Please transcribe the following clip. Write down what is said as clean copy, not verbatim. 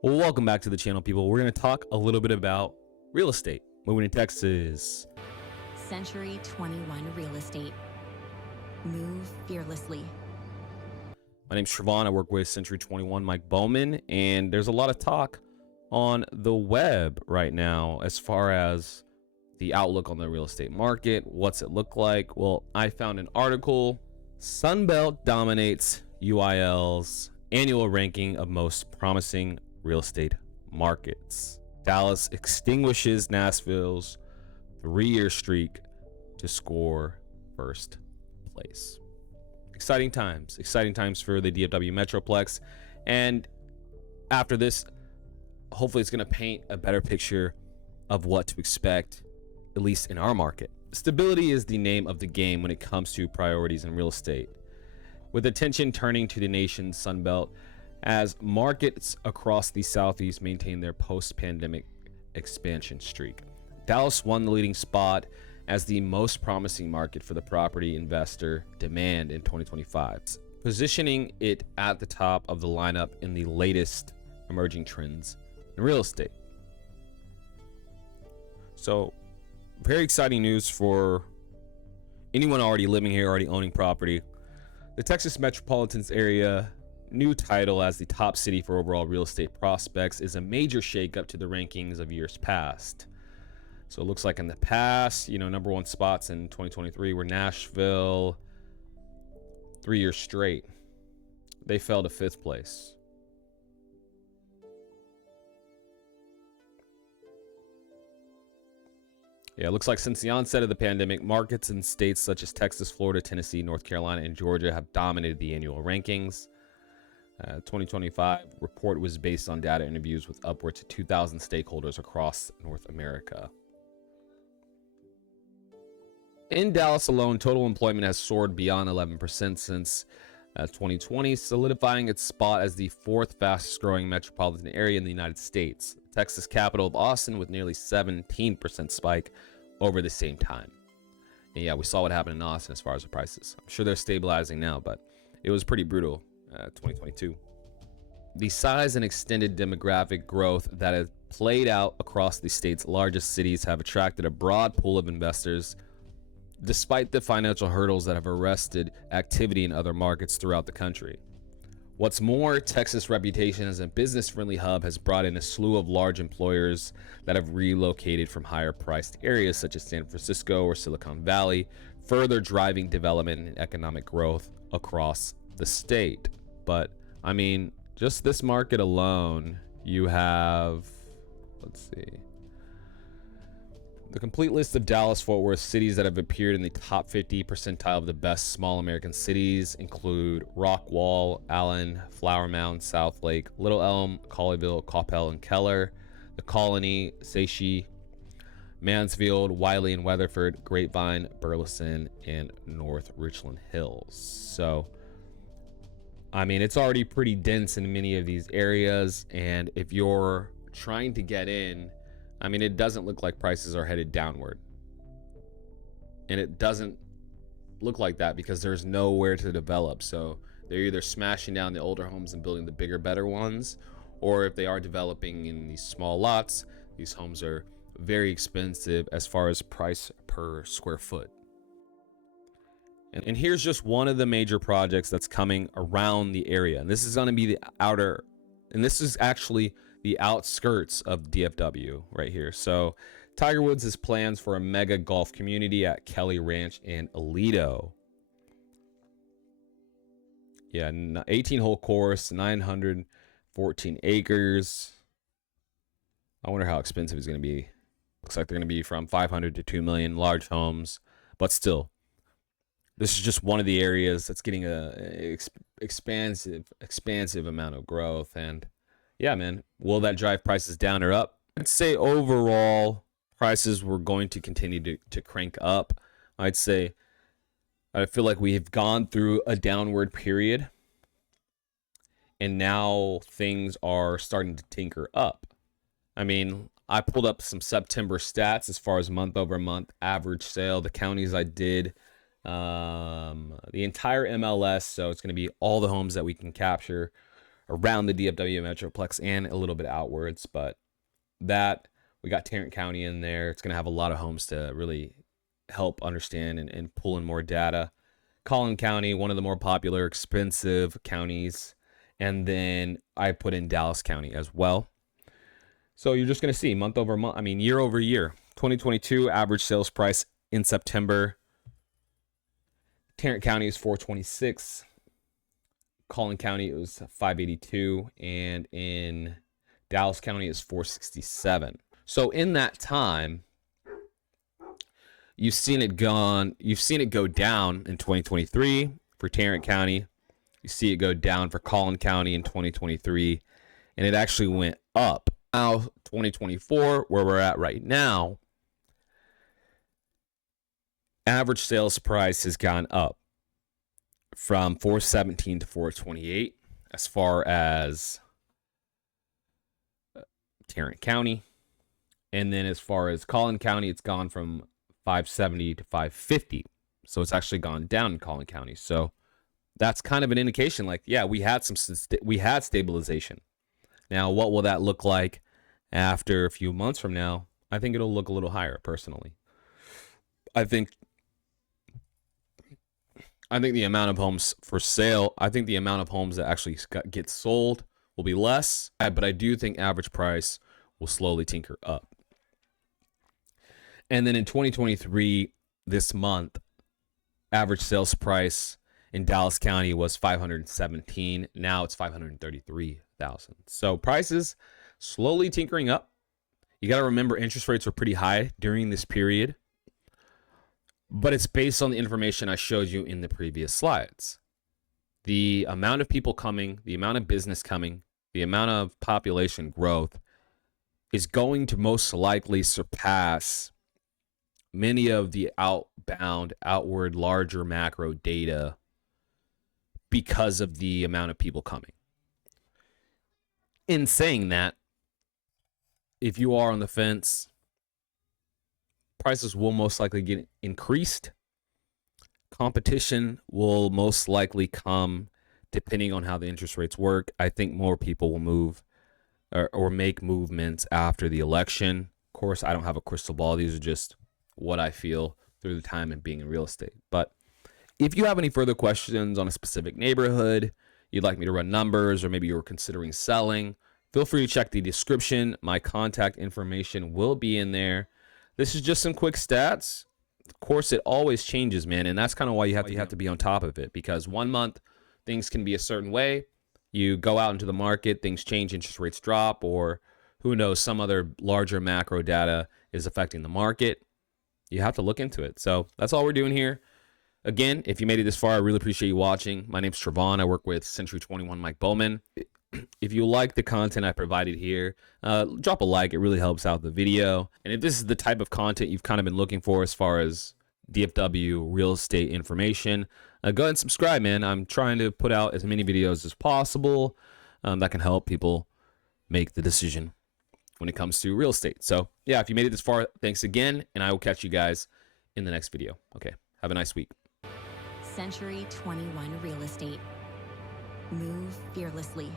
Well, welcome back to the channel, people. We're going to talk a little bit about real estate, moving to Texas. Century 21 Real Estate. Move fearlessly. My name's Trevon. I work with Century 21 Mike Bowman, and there's a lot of talk on the web right now as far as the outlook on the real estate market. What's it look like? Well, I found an article. Sunbelt dominates UIL's annual ranking of most promising real estate markets. Dallas extinguishes Nashville's 3-year streak to score first place. Exciting times for the DFW Metroplex. And after this, hopefully it's going to paint a better picture of what to expect, at least in our market. Stability is the name of the game when it comes to priorities in real estate, with attention turning to the nation's Sunbelt as markets across the Southeast maintain their post-pandemic expansion streak. Dallas won the leading spot as the most promising market for the property investor demand in 2025, positioning it at the top of the lineup in the latest emerging trends in real estate. So, very exciting news for anyone already living here, already owning property. The Texas metropolitan area new title as the top city for overall real estate prospects is a major shakeup to the rankings of years past. So it looks like in the past, number one spots in 2023 were Nashville, 3 years straight. They fell to 5th place. Yeah, it looks like since the onset of the pandemic, markets in states such as Texas, Florida, Tennessee, North Carolina, and Georgia have dominated the annual rankings. 2025 report was based on data interviews with upwards of 2,000 stakeholders across North America. In Dallas alone, total employment has soared beyond 11% since 2020, solidifying its spot as the 4th fastest growing metropolitan area in the United States. Texas capital of Austin with nearly 17% spike over the same time. And yeah, we saw what happened in Austin as far as the prices. I'm sure they're stabilizing now, but it was pretty brutal. 2022. The size and extended demographic growth that has played out across the state's largest cities have attracted a broad pool of investors, despite the financial hurdles that have arrested activity in other markets throughout the country. What's more, Texas' reputation as a business-friendly hub has brought in a slew of large employers that have relocated from higher-priced areas such as San Francisco or Silicon Valley, further driving development and economic growth across the state. But I mean, just this market alone, you have, let's see, the complete list of Dallas-Fort Worth cities that have appeared in the top 50 percentile of the best small American cities include Rockwall, Allen, Flower Mound, Southlake, Little Elm, Colleyville, Coppell and Keller, The Colony, Seiche, Mansfield, Wiley and Weatherford, Grapevine, Burleson, and North Richland Hills. So I mean, it's already pretty dense in many of these areas, and if you're trying to get in, I mean, it doesn't look like prices are headed downward. And it doesn't look like that because there's nowhere to develop. So they're either smashing down the older homes and building the bigger, better ones, or if they are developing in these small lots, these homes are very expensive as far as price per square foot. And here's just one of the major projects that's coming around the area. And this is going to be the outer, and this is actually the outskirts of DFW right here. So Tiger Woods has plans for a mega golf community at Kelly Ranch in Aledo. Yeah, 18-hole course, 914 acres. I wonder how expensive it's going to be. Looks like they're going to be from 500 to 2 million, large homes, but still. This is just one of the areas that's getting a expansive amount of growth. And yeah, man, will that drive prices down or up? I'd say overall prices were going to continue to crank up. I'd say I feel like we have gone through a downward period and now things are starting to tinker up. I mean, I pulled up some September stats as far as month over month average sale. The counties I did the entire MLS. So it's going to be all the homes that we can capture around the DFW Metroplex and a little bit outwards. But that, we got Tarrant County in there. It's going to have a lot of homes to really help understand and pull in more data. Collin County, one of the more popular, expensive counties. And then I put in Dallas County as well. So you're just going to see month over month, I mean, year over year. 2022 average sales price in September. Tarrant County is 426. Collin County, it was 582. And in Dallas County is 467. So in that time, you've seen it go down in 2023 for Tarrant County. You see it go down for Collin County in 2023, and it actually went up. Now 2024, where we're at right now, average sales price has gone up from 417 to 428 as far as Tarrant County. And then as far as Collin County, it's gone from 570 to 550. So it's actually gone down in Collin County. So that's kind of an indication like, yeah, we had stabilization. Now, what will that look like after a few months from now? I think it'll look a little higher personally. I think the amount of homes for sale, I think the amount of homes that actually get sold will be less, but I do think average price will slowly tinker up. And then in 2023, this month, average sales price in Dallas County was $517. Now it's $533,000. So prices slowly tinkering up. You got to remember interest rates were pretty high during this period, but it's based on the information I showed you in the previous slides. The amount of people coming, the amount of business coming, the amount of population growth is going to most likely surpass many of the outward, larger macro data because of the amount of people coming. In saying that, if you are on the fence, prices will most likely get increased. Competition will most likely come depending on how the interest rates work. I think more people will move or make movements after the election. Of course, I don't have a crystal ball. These are just what I feel through the time of being in real estate. But if you have any further questions on a specific neighborhood, you'd like me to run numbers, or maybe you're considering selling, feel free to check the description. My contact information will be in there. This is just some quick stats. Of course, it always changes, man, and that's kind of why you have to be on top of it, because 1 month things can be a certain way. You go out into the market, things change, interest rates drop, or who knows, some other larger macro data is affecting the market. You have to look into it. So that's all we're doing here. Again, if you made it this far, I really appreciate you watching. My name's Trevon. I work with Century 21 Mike Bowman. If you like the content I provided here, drop a like. It really helps out the video. And if this is the type of content you've kind of been looking for as far as DFW real estate information, go ahead and subscribe, man. I'm trying to put out as many videos as possible that can help people make the decision when it comes to real estate. So yeah, if you made it this far, thanks again, and I will catch you guys in the next video. Okay, have a nice week. Century 21 Real Estate. Move fearlessly.